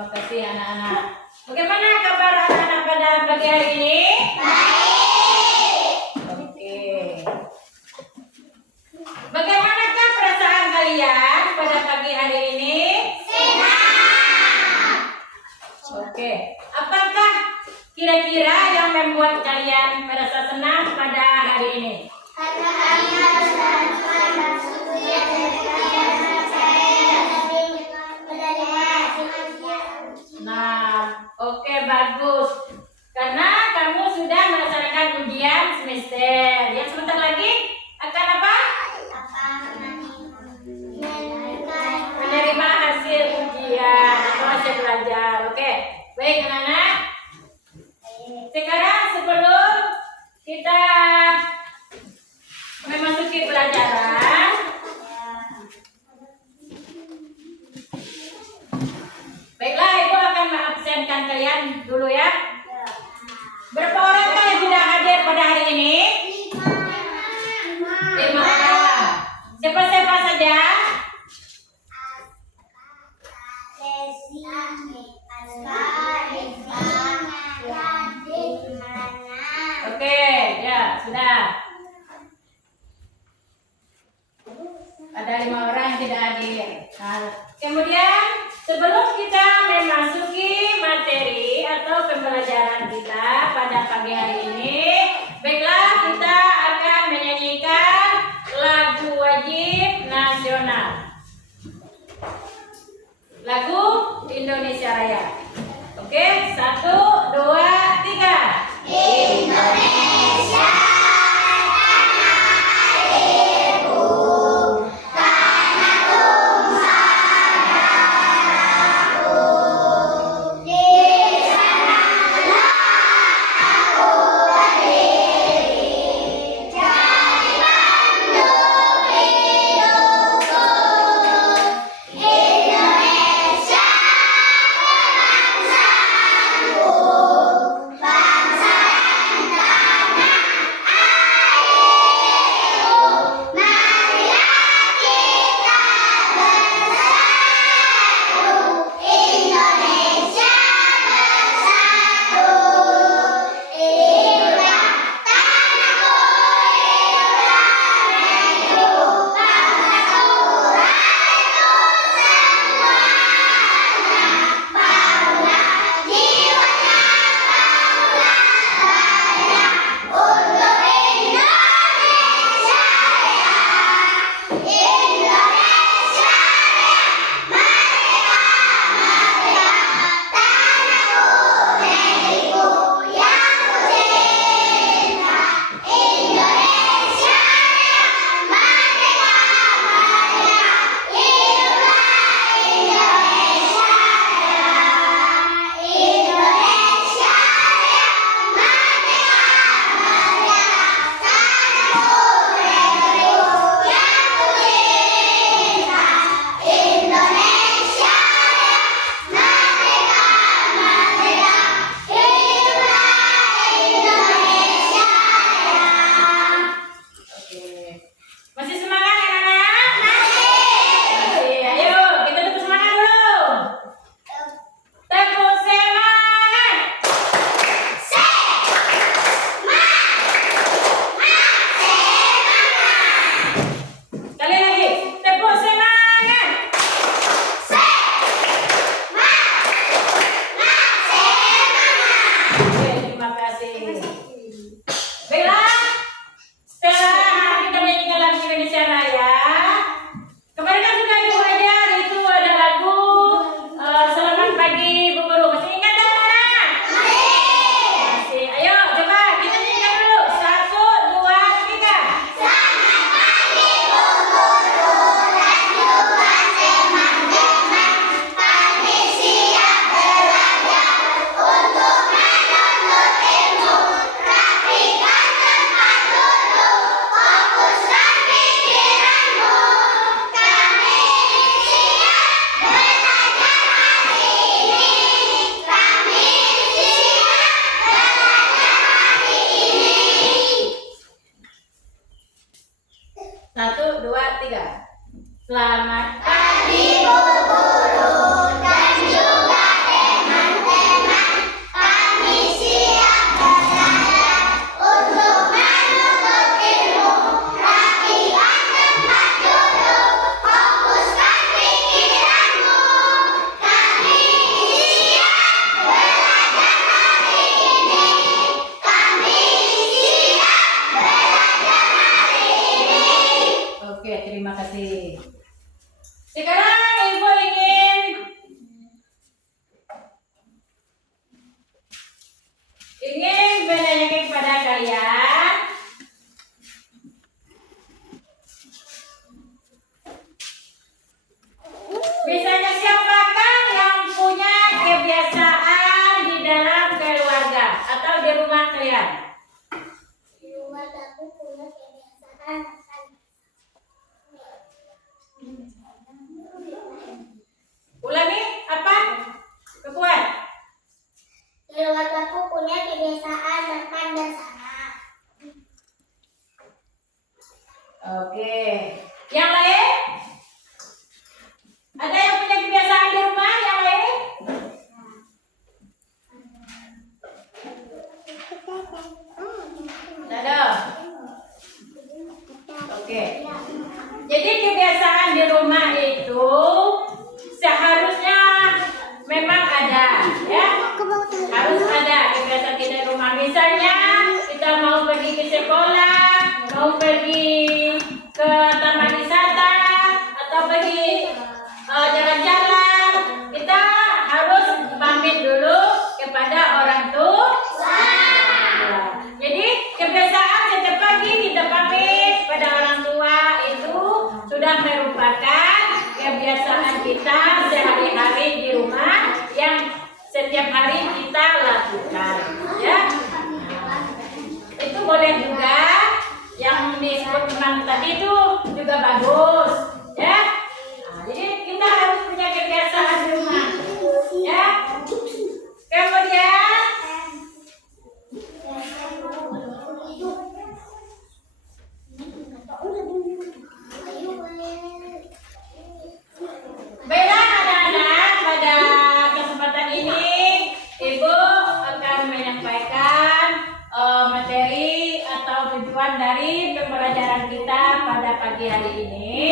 terima kasih anak-anak. Bagaimana kabar anak-anak pada pagi hari ini? Oke. Bagaimanakah perasaan kalian pada pagi hari ini? Oke. Apakah kira-kira yang membuat kalian merasa senang pada hari ini? Nah, oke, bagus. Karena kamu sudah melaksanakan ujian semester. Ya, sebentar lagi akan apa? Menerima hasil ujian atau hasil belajar. Oke, baik anak-anak. Sekarang sebelum kita memasuki pelajaran, baiklah, Ibu akan mengabsenkan kalian dulu ya. Berapa orang yang sudah hadir pada hari ini? 5 orang. Siapa-siapa saja? Oke, ya sudah. Ada 5 orang yang tidak hadir. Nah, kemudian sebelum kita memasuki materi atau pembelajaran kita pada pagi hari ini, baiklah kita akan menyanyikan lagu wajib nasional. Lagu Indonesia Raya. Oke, 1, 2, 3. Indonesia. Masih semangat anak-anak? Masih. Ayo, kita tepuk semangat dulu. Tepuk semangat. Sekali lagi, tepuk semangat. Oke, terima kasih. Baiklah, setelah kita menyanyikan lagu Indonesia Raya, kemarin kan sudah Ibu ajar, itu ada lagu Selamat Pagi Bu Guru. Masih ingat tak anak? Masih. Ayo coba kita nyanyikan dulu. 1, 2, 3. Selamat pagi Bu Guru dan juga teman-teman. Kami siap belajar untuk menuntut ilmu. Rapikan tempat duduk, fokuskan pikiranmu. Kami siap belajar hari ini. Kami siap belajar hari ini. 1, 2, 3. Selamat pagi Bu Guru dan juga Sekarang Ibu ingin menanyakan kepada kalian, misalnya siapakah yang punya kebiasaan di dalam keluarga atau di rumah kalian? Di rumah aku punya kebiasaan makan. Ulangi, apa? Kekuat. Keluarga aku punya kebiasaan makan bersama. Oke. Yang lain? Ada yang punya kebiasaan di rumah? Yang lain? Tidak ada. Oke. Jadi kebiasaan di rumah itu seharusnya memang ada, ya. Harus ada kebiasaan kita di rumah. Misalnya kita mau pergi ke sekolah, mau pergi ke taman wisata, atau pergi jalan-jalan, kita harus pamit dulu kepada orang tua. Jadi kebiasaan setiap pagi kita pamit pada orang tua itu sudah merupakan kebiasaan kita sehari-hari di rumah yang setiap hari kita lakukan, ya. Itu boleh juga, yang disebut menang tadi itu juga bagus, ya. Jadi kita harus punya kebiasaan di rumah, ya. Kemudian baiklah anak-anak, pada kesempatan ini Ibu akan menyampaikan materi atau tujuan dari pembelajaran kita pada pagi hari ini.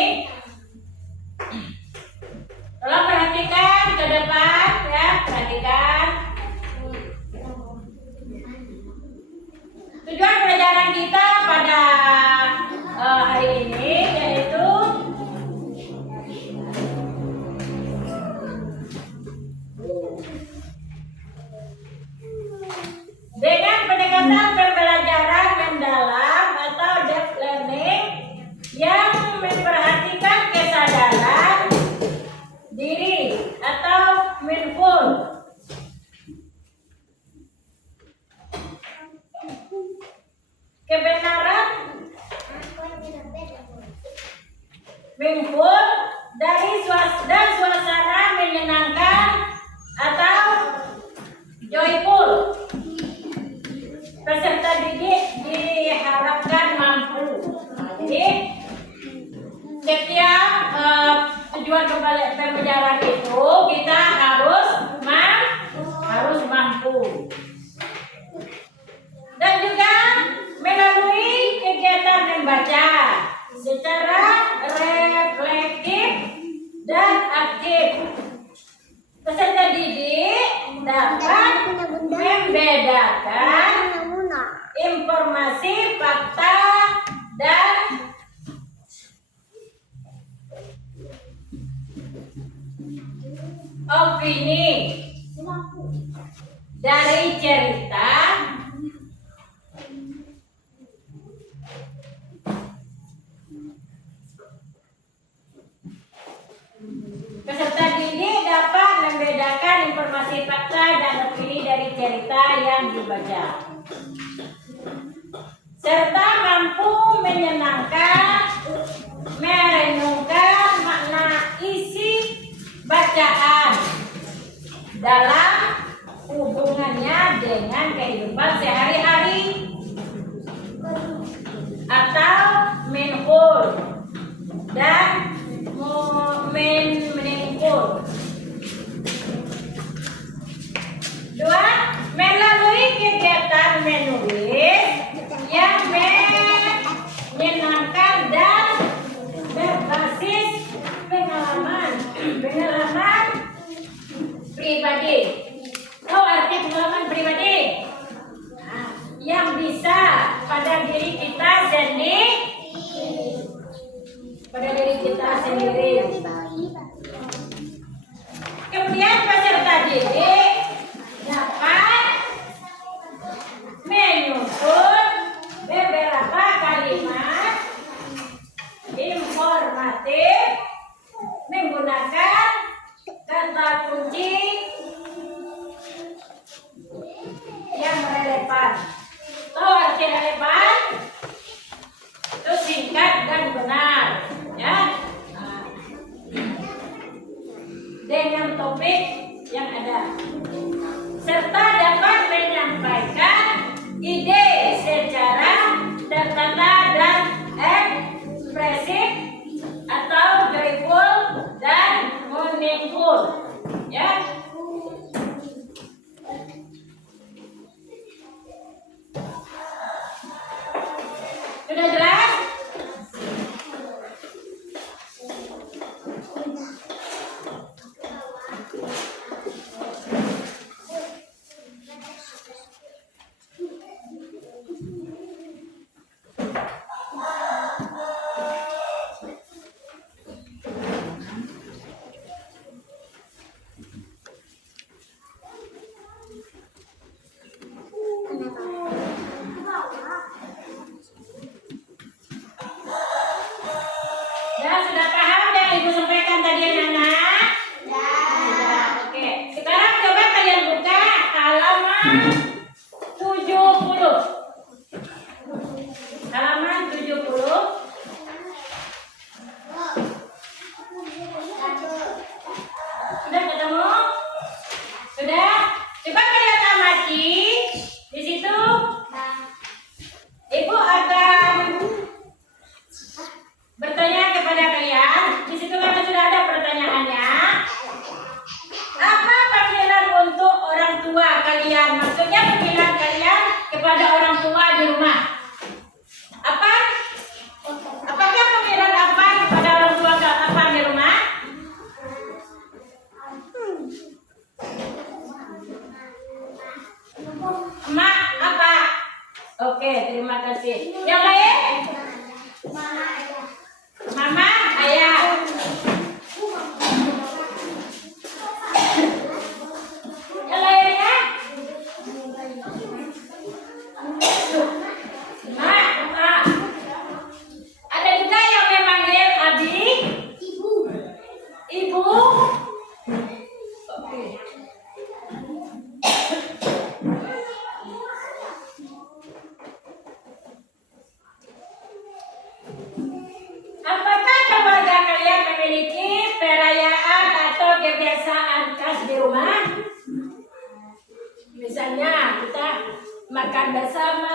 Tolong perhatikan ke depan, ya, perhatikan. Tujuan pelajaran kita pada hari ini yaitu dengan pendekatan pembelajaran mendalam atau deep learning yang memperhatikan kesadaran diri atau mindful. Kebenaran mindful dari suasana menyenangkan atau joyful. Peserta didik diharapkan mampu. Jadi setiap tujuan pembelajaran itu kita harus mampu. Dan juga melalui kegiatan membaca secara reflektif dan aktif, peserta didik dapat membedakan informasi, fakta, dan opini dari cerita peserta didik dapat membedakan informasi, fakta, dan opini dari cerita yang dibaca, serta mampu menyenangkan, merenungkan makna isi bacaan dalam hubungannya dengan kehidupan sehari-hari, atau mindful dan meaningful. Dua, melalui kegiatan menulis yang menyenangkan dan berbasis pengalaman pribadi. Tahu arti pengalaman pribadi? Nah, yang bisa pada diri kita sendiri. menggunakan kata kunci yang relevan. Tahu arti relevan? Itu singkat dan benar, ya. Nah, dengan topik yang ada, serta dapat menyampaikan ide secara tertata dan ekspresif atau joyful dan meaningful, ya. Sudah jelas? Ya, sudah paham yang Ibu sampaikan tadi anak-anak? Sudah. Oke. Sekarang coba kalian buka halaman 70. Halaman 70. Sudah ketemu? Sudah? Coba kalian amati. Di situ Ibu akan bertanya kepada kalian. Di situ memang sudah ada pertanyaannya. Apa panggilan untuk orang tua kalian? Maksudnya panggilan kalian kepada orang tua di rumah. Apa? Apakah panggilan apa kepada orang tua apa di rumah? Emak apa? Oke, terima kasih. Yang lain? Mama, ayah. Yang lainnya? Mak, Mak. Ada juga yang memanggil adik? Ibu? Oke. Apakah keluarga kalian memiliki perayaan atau kebiasaan khas di rumah? Misalnya kita makan bersama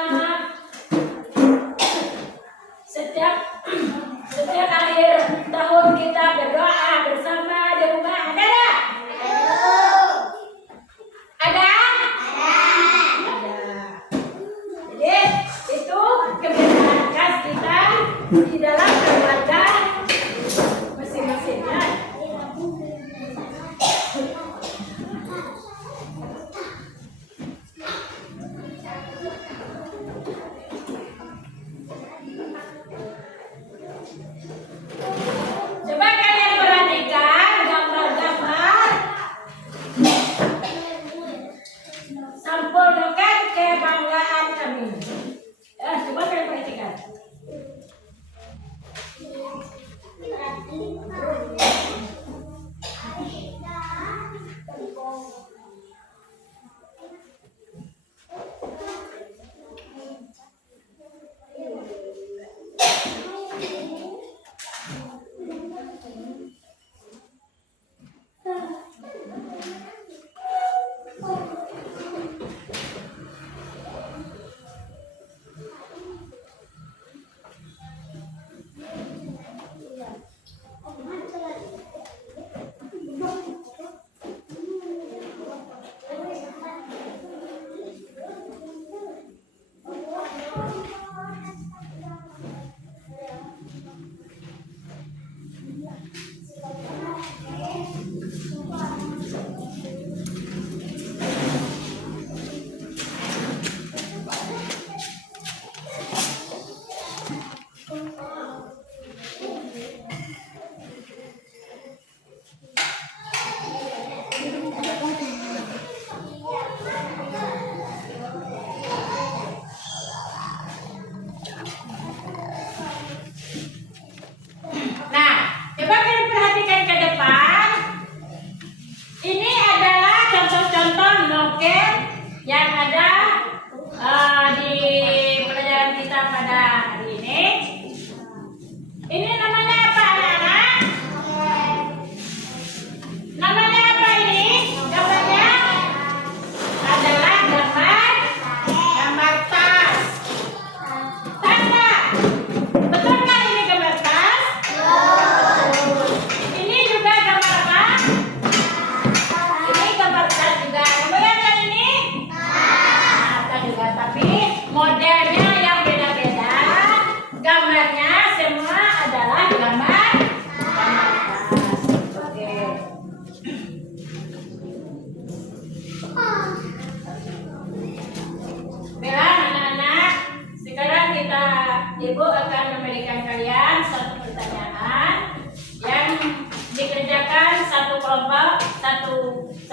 setiap akhir tahun, kita berdoa bersama di rumah. Ada tak? Ada? Ada. Jadi itu kebiasaan khas kita di dalam keluarga masing-masingnya.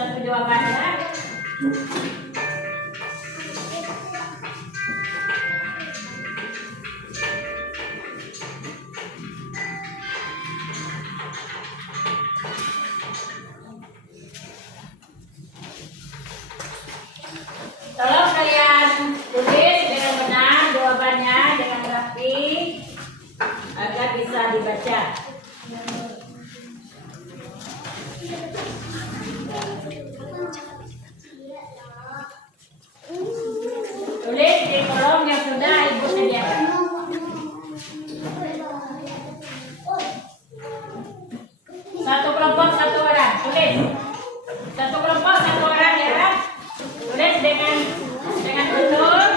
satu jawabannya. Tolong kalian tulis dengan benar jawabannya dengan rapi agar bisa dibaca. Tulis di kolom yang sudah ibu sediakan. Satu kelompok satu orang, tulis. Satu kelompok satu orang ya. Tulis dengan betul.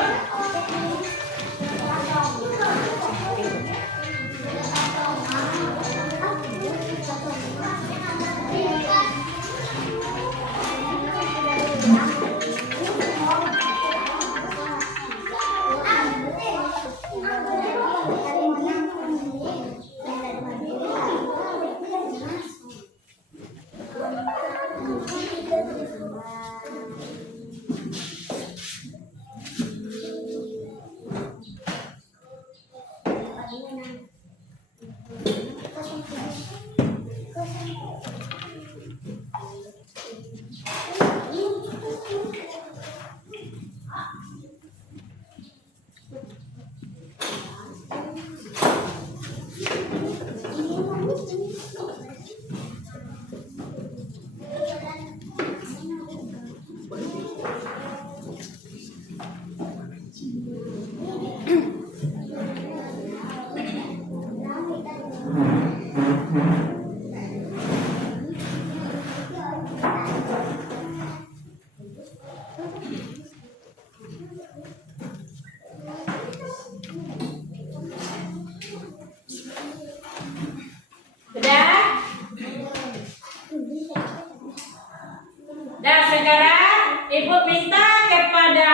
Dan sekarang ibu minta kepada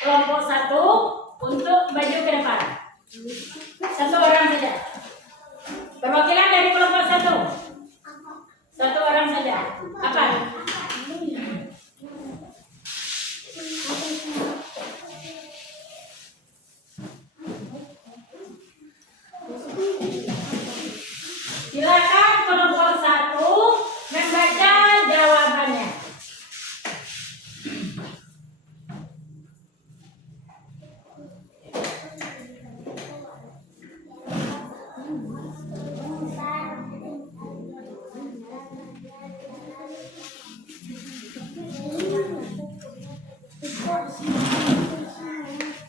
kelompok satu untuk maju ke depan. Satu orang saja. Perwakilan dari kelompok satu. Satu orang saja. Apa? Silakan kelompok satu membaca jawabannya.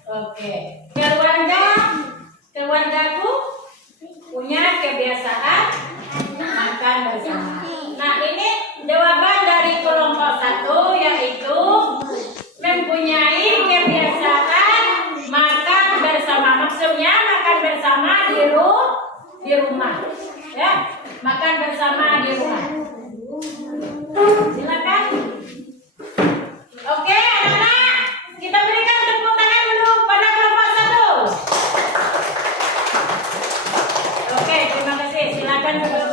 Oke, keluargaku punya kebiasaan makan bersama. Nah, ini jawaban dari kelompok satu, yaitu mempunyai kebiasaan makan bersama. Maksudnya makan bersama di rumah, ya, makan bersama di rumah. Silakan. Oke, anak-anak, kita berikan tepuk tangan dulu pada kelompok satu. Oke, terima kasih. Silakan duduk.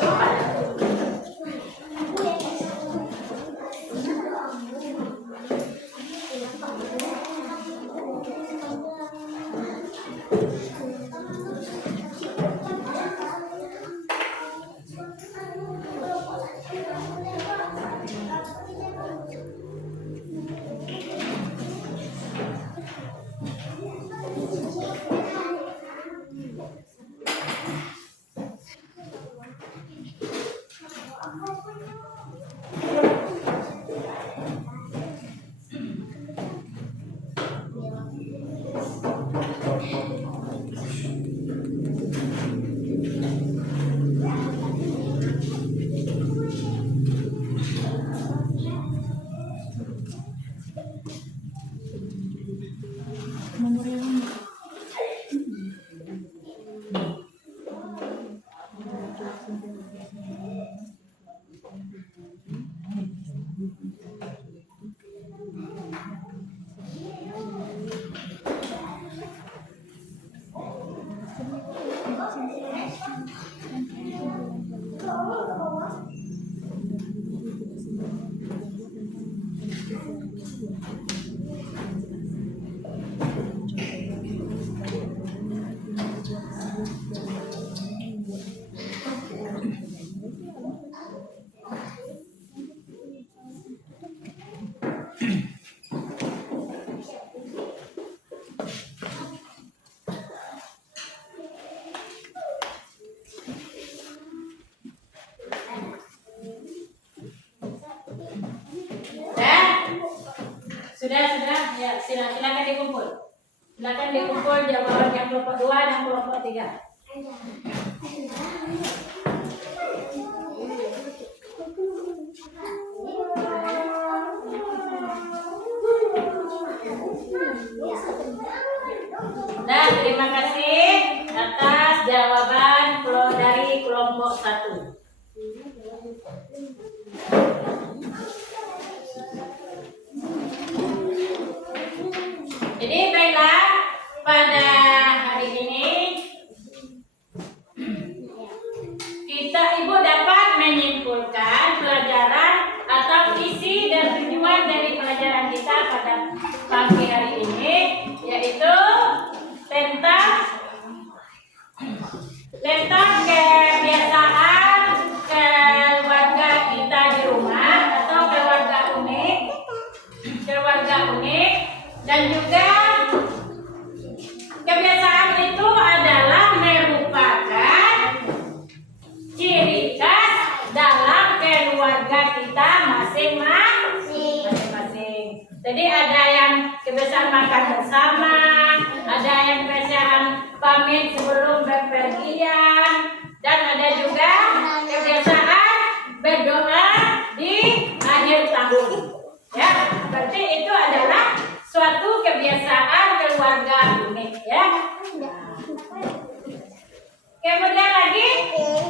Sudah, ya silakan dikumpul. Silakan dikumpul jawaban yang kelompok 2 dan kelompok 3. Nah, terima kasih atas jawaban dari kelompok 1. Jadi baiklah, pada hari ini Ibu dapat menyimpulkan pelajaran atau isi dan tujuan dari pelajaran kita pada pagi hari ini, yaitu tentang kebiasaan keluarga kita di rumah atau keluarga unik, dan juga kebiasaan itu adalah merupakan ciri khas dalam keluarga kita masing-masing. Jadi ada yang kebiasaan makan bersama, ada yang kebiasaan pamit sebelum bepergian, dan ada juga kebiasaan berdoa di akhir tahun. Ya, berarti itu adalah suatu kebiasaan keluarga unik, ya. Kemudian lagi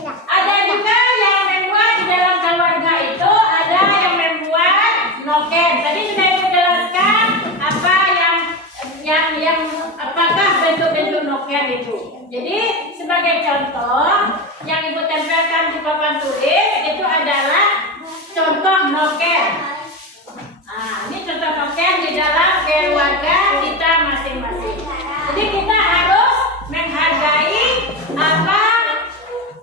ada juga yang membuat di dalam keluarga itu ada yang membuat noken. Tadi sudah Ibu jelaskan apa yang apakah bentuk-bentuk noken itu. Jadi sebagai contoh yang Ibu tempelkan di papan tulis itu adalah contoh noken. Nah, ini contoh noken di dalam keluarga kita masing-masing. Jadi kita harus menghargai apa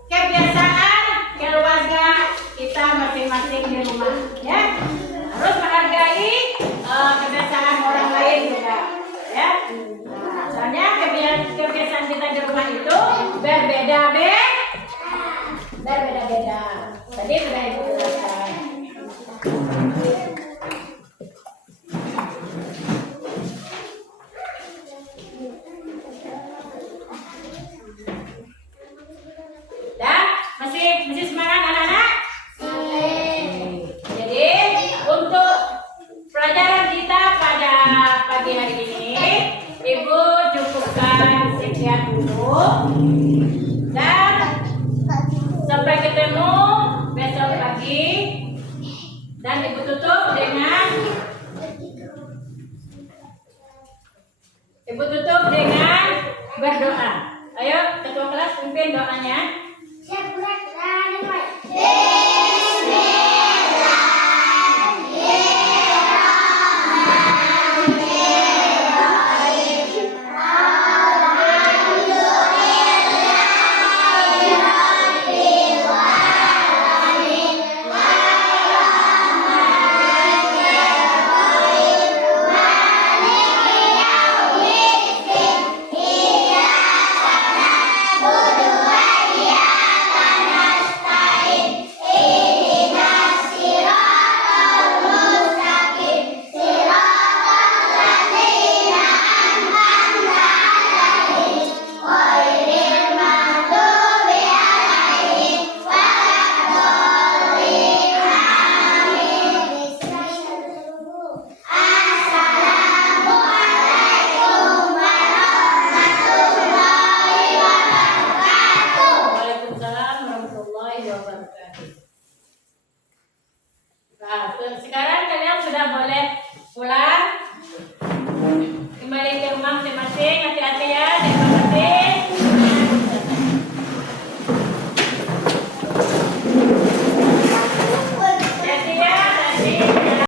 kebiasaan keluarga kita masing-masing di rumah, ya. Harus menghargai kebiasaan orang lain juga, ya. Nah, soalnya kebiasaan kita di rumah itu berbeda-beda. Tadi sudah Ibu jelaskan. Masih semangat anak-anak? Jadi untuk pelajaran kita pada pagi hari ini, Ibu cukupkan sekian dulu, dan sampai ketemu besok pagi. Dan Ibu tutup dengan berdoa. Ayo ketua kelas pimpin doanya. Nah, sekarang kalian sudah boleh pulang.